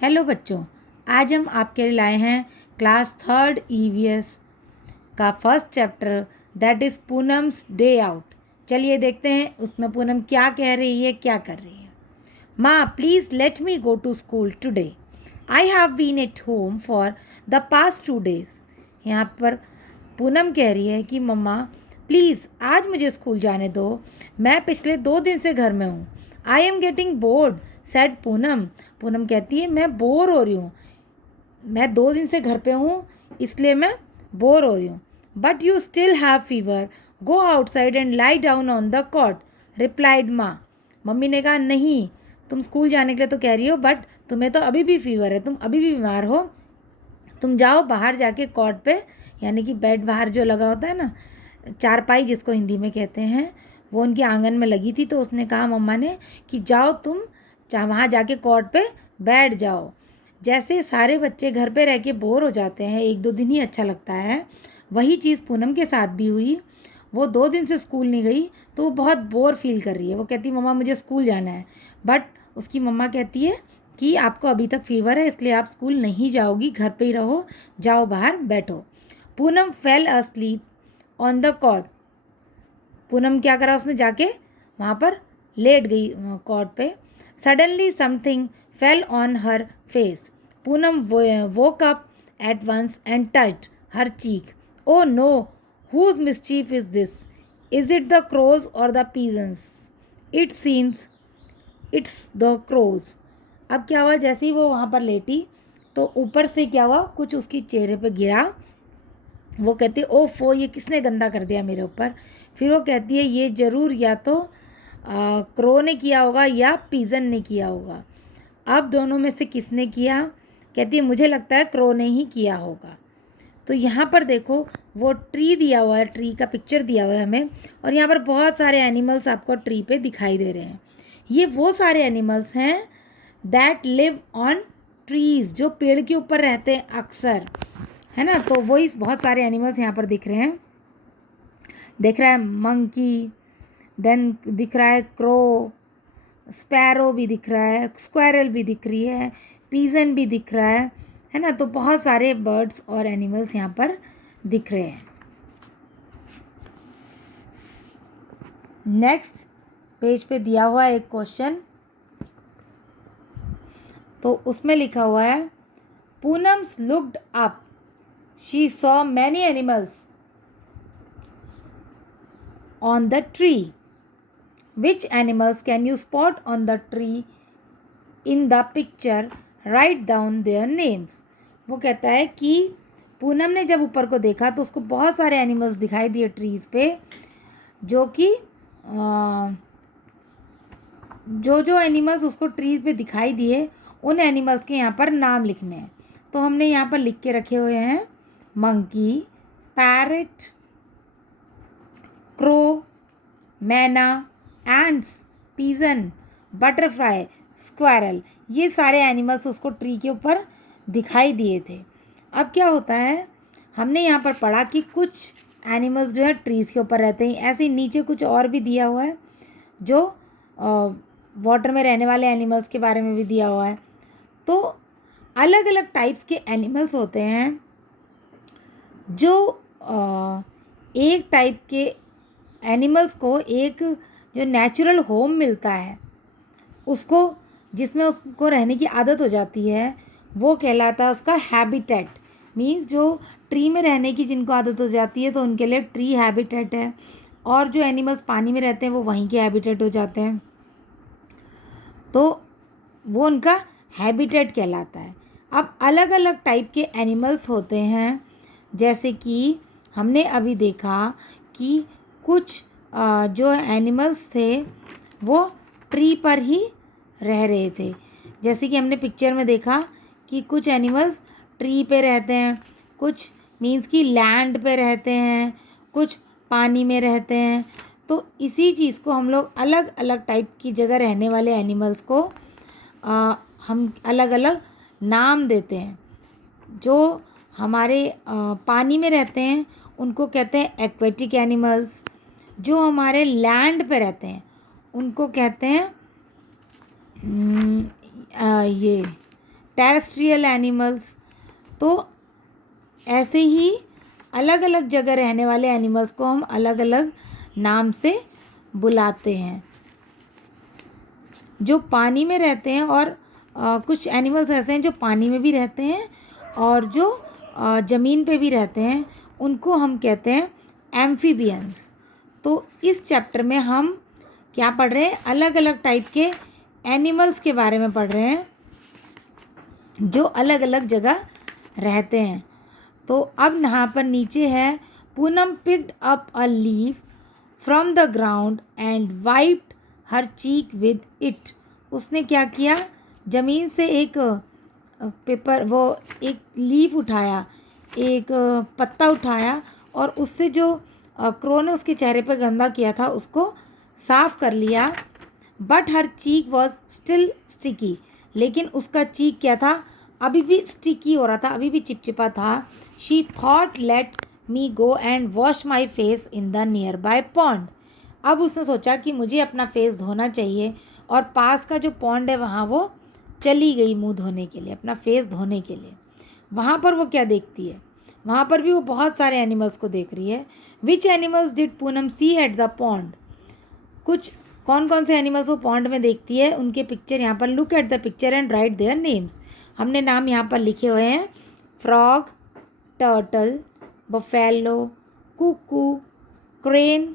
Hello बच्चों, आज हम आपके लिए लाए हैं क्लास थर्ड ईवीएस का first chapter that is Poonam's day out. चलिए देखते हैं उसमें पूनम क्या कह रही है, क्या कर रही है। माँ, please let me go to school today. I have been at home for the past 2 days। यहाँ पर पूनम कह रही है कि मम्मा प्लीज़ आज मुझे स्कूल जाने दो, मैं पिछले 2 दिन से घर में हूँ। I am getting bored said Poonam. Poonam कहती है मैं बोर हो रही हूँ, मैं 2 दिन से घर पे हूँ इसलिए मैं बोर हो रही हूँ। But you still have fever, go outside and lie down on the cot, replied माँ। मम्मी ने कहा नहीं, तुम स्कूल जाने के लिए तो कह रही हो बट तुम्हें तो अभी भी फीवर है, तुम अभी भी बीमार हो, तुम जाओ बाहर जाके कॉट पे, यानी कि बेड बाहर जो लगा होता है ना, चारपाई जिसको हिंदी में कहते हैं, वो उनके आंगन में लगी थी। तो उसने कहा मम्मा ने कि जाओ तुम वहाँ जाके कॉट पे बैठ जाओ। जैसे सारे बच्चे घर पे रह के बोर हो जाते हैं, 1-2 दिन ही अच्छा लगता है, वही चीज़ पूनम के साथ भी हुई। वो 2 दिन से स्कूल नहीं गई तो वो बहुत बोर फील कर रही है। वो कहती मम्मा मुझे स्कूल जाना है, बट उसकी मम्मा कहती है कि आपको अभी तक फीवर है इसलिए आप स्कूल नहीं जाओगी, घर पे ही रहो, जाओ बाहर बैठो। Poonam fell asleep on the cot. Poonam क्या करा, उसने जाके वहाँ पर लेट गई कॉट पे। Suddenly something fell on her face. Poonam woke up at once and touched her cheek. Oh no, whose mischief is this? Is it the crows or the pigeons? It seems it's the crows. अब क्या हुआ, जैसे ही वो वहाँ पर लेटी तो ऊपर से क्या हुआ, कुछ उसकी चेहरे पे गिरा। वो कहती है ओफो, ये किसने गंदा कर दिया मेरे ऊपर। फिर वो कहती है ये ज़रूर या तो क्रो ने किया होगा या पीजन ने किया होगा। अब दोनों में से किसने किया? कहती है मुझे लगता है क्रो ने ही किया होगा। तो यहाँ पर देखो वो ट्री दिया हुआ है, ट्री का पिक्चर दिया हुआ है हमें, और यहाँ पर बहुत सारे एनिमल्स आपको ट्री पे दिखाई दे रहे हैं। ये वो सारे एनिमल्स हैं दैट लिव ऑन ट्रीज़, जो पेड़ के ऊपर रहते हैं अक्सर, है ना। तो वही बहुत सारे एनिमल्स यहाँ पर दिख रहे हैं। दिख रहा है मंकी, देन दिख रहा है क्रो, स्पैरो भी दिख रहा है, स्क्वायरल भी दिख रही है, पीजन भी दिख रहा है ना। तो बहुत सारे बर्ड्स और एनिमल्स यहाँ पर दिख रहे हैं। नेक्स्ट पेज पे दिया हुआ एक क्वेश्चन, तो उसमें लिखा हुआ है Poonam's looked up, she saw many animals on the tree. Which animals can you spot on the tree in the picture? Write down their names. वो कहता है कि पूनम ने जब ऊपर को देखा तो उसको बहुत सारे एनिमल्स दिखाई दिए ट्रीज़ पे, जो कि जो एनिमल्स उसको ट्रीज़ पे दिखाई दिए उन एनिमल्स के यहाँ पर नाम लिखने हैं। तो हमने यहाँ पर लिख के रखे हुए हैं मंकी, पैरट, क्रो, मैना, एंड्स, पीजन, बटरफ्लाई, स्क्वायरल। ये सारे एनिमल्स उसको ट्री के ऊपर दिखाई दिए थे। अब क्या होता है, हमने यहाँ पर पढ़ा कि कुछ एनिमल्स जो है ट्रीज़ के ऊपर रहते हैं, ऐसे ही नीचे कुछ और भी दिया हुआ है जो वाटर में रहने वाले एनिमल्स के बारे में भी दिया हुआ है। तो अलग अलग टाइप्स के एनिमल्स होते हैं जो एक टाइप के एनिमल्स को एक जो नेचुरल होम मिलता है उसको, जिसमें उसको रहने की आदत हो जाती है, वो कहलाता है उसका हैबिटेट। मीन्स जो ट्री में रहने की जिनको आदत हो जाती है तो उनके लिए ट्री हैबिटेट है, और जो एनिमल्स पानी में रहते हैं वो वहीं के हैबिटेट हो जाते हैं, तो वो उनका हैबिटेट कहलाता है। अब अलग अलग टाइप के एनिमल्स होते हैं, जैसे कि हमने अभी देखा कि कुछ जो एनिमल्स थे वो ट्री पर ही रह रहे थे। जैसे कि हमने पिक्चर में देखा कि कुछ एनिमल्स ट्री पे रहते हैं, कुछ मीन्स कि लैंड पे रहते हैं, कुछ पानी में रहते हैं। तो इसी चीज़ को हम लोग अलग अलग टाइप की जगह रहने वाले एनिमल्स को हम अलग अलग नाम देते हैं। जो हमारे पानी में रहते हैं उनको कहते हैं एक्वेटिक एनिमल्स, जो हमारे लैंड पे रहते हैं उनको कहते हैं ये टेरेस्ट्रियल एनिमल्स। तो ऐसे ही अलग अलग जगह रहने वाले एनिमल्स को हम अलग अलग नाम से बुलाते हैं। जो पानी में रहते हैं और कुछ एनिमल्स ऐसे हैं जो पानी में भी रहते हैं और जो ज़मीन पे भी रहते हैं, उनको हम कहते हैं एम्फीबियंस। तो इस चैप्टर में हम क्या पढ़ रहे हैं, अलग अलग टाइप के एनिमल्स के बारे में पढ़ रहे हैं जो अलग अलग जगह रहते हैं। तो अब यहाँ पर नीचे है, Poonam picked up a leaf from the ground and wiped her cheek with it. उसने क्या किया, ज़मीन से एक पेपर, वो एक लीफ उठाया, एक पत्ता उठाया और उससे जो क्रो ने उसके चेहरे पर गंदा किया था उसको साफ़ कर लिया। But her cheek was still sticky, लेकिन उसका चीक क्या था, अभी भी स्टिकी हो रहा था, अभी भी चिपचिपा था। She thought let me go and wash my face in the near by pond. अब उसने सोचा कि मुझे अपना फेस धोना चाहिए और पास का जो पॉन्ड है वहाँ वो चली गई मुंह धोने के लिए, अपना फेस धोने के लिए। वहाँ पर वो क्या देखती है, वहाँ पर भी वो बहुत सारे एनिमल्स को देख रही है। Which animals did Poonam see at the pond. कुछ कौन कौन से एनिमल्स वो पॉन्ड में देखती है, उनके पिक्चर यहाँ पर, look at the picture and write there names. हमने नाम यहाँ पर लिखे हुए हैं, frog, turtle, buffalo, cuckoo, crane,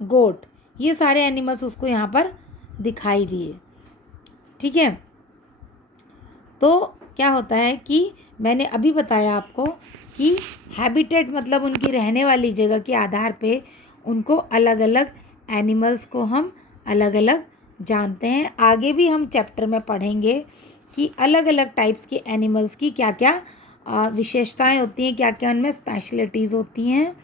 goat. ये सारे एनिमल्स उसको यहाँ पर दिखाई दिए। ठीक है, तो क्या होता है कि मैंने अभी बताया आपको कि हैबिटेट मतलब उनकी रहने वाली जगह के आधार पे उनको अलग अलग एनिमल्स को हम अलग अलग जानते हैं। आगे भी हम चैप्टर में पढ़ेंगे कि अलग अलग टाइप्स के एनिमल्स की क्या क्या विशेषताएं होती हैं, क्या क्या उनमें स्पेशलिटीज़ होती हैं।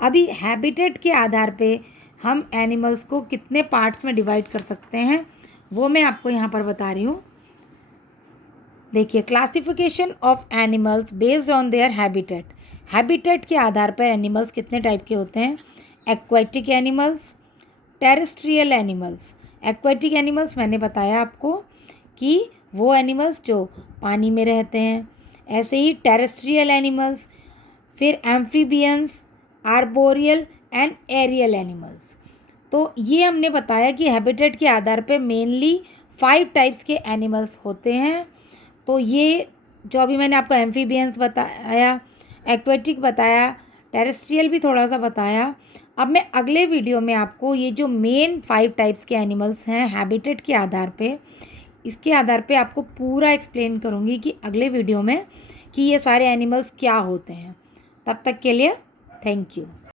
अभी हैबिटेट के आधार पे हम एनिमल्स को कितने पार्ट्स में डिवाइड कर सकते हैं वो मैं आपको यहाँ पर बता रही हूँ। देखिए, classification of animals based on their habitat. Habitat के आधार पर एनिमल्स कितने टाइप के होते हैं, aquatic animals, terrestrial animals. Aquatic animals मैंने बताया आपको कि वो एनिमल्स जो पानी में रहते हैं। ऐसे ही टेरेस्ट्रियल एनिमल्स, फिर amphibians, arboreal and aerial animals. तो ये हमने बताया कि हैबिटेट के आधार पे मेनली 5 टाइप्स के एनिमल्स होते हैं। तो ये जो अभी मैंने आपको एम्फीबियंस बताया, एक्वेटिक बताया, टेरेस्ट्रियल भी थोड़ा सा बताया। अब मैं अगले वीडियो में आपको ये जो मेन 5 टाइप्स के एनिमल्स हैं हैबिटेट के आधार पे, इसके आधार पे आपको पूरा एक्सप्लेन करूँगी कि अगले वीडियो में कि ये सारे एनिमल्स क्या होते हैं। तब तक के लिए थैंक यू।